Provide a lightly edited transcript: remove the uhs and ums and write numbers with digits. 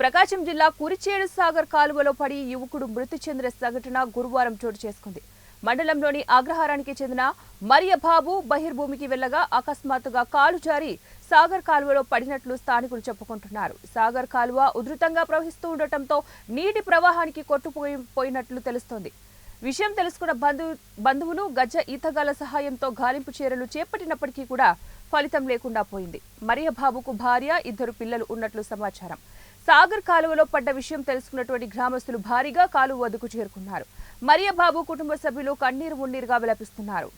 ప్రకాశం జిల్లా కురిచేడు సాగర్ కాలువలో పడి యువకుడు మృతి చెందిన సంఘటన గురువారం చోటు చేసుకుంది. మండలంలోని అగ్రహారానికి చెందిన మరియబాబు బహిర్భూమికి వెళ్లగా అకస్మాత్తుగా కాలు జారి సాగర్ కాలువలో పడినట్లు స్థానికులు చెప్పుకుంటున్నారు. సాగర్ కాలువ ఉధృతంగా ప్రవహిస్తూ ఉండటంతో నీటి ప్రవాహానికి కొట్టుకుపోయినట్లు తెలుస్తోంది. విషయం తెలుసుకున్న బంధువులు గజ ఈతగాళ్ల సహాయంతో గాలింపు చర్యలు చేపట్టినప్పటికీ కూడా ఫలితం లేకుండా పోయింది. మరియబాబుకు భార్య, 2 పిల్లలు ఉన్నట్లు సమాచారం. సాగర్ కాలువలో పడ్డ విషయం తెలుసుకున్నటువంటి గ్రామస్తులు భారీగా కాలువ వద్దకు చేరుకున్నారు. మరియబాబు కుటుంబ సభ్యులు కన్నీరు మున్నీరుగా విలపిస్తున్నారు.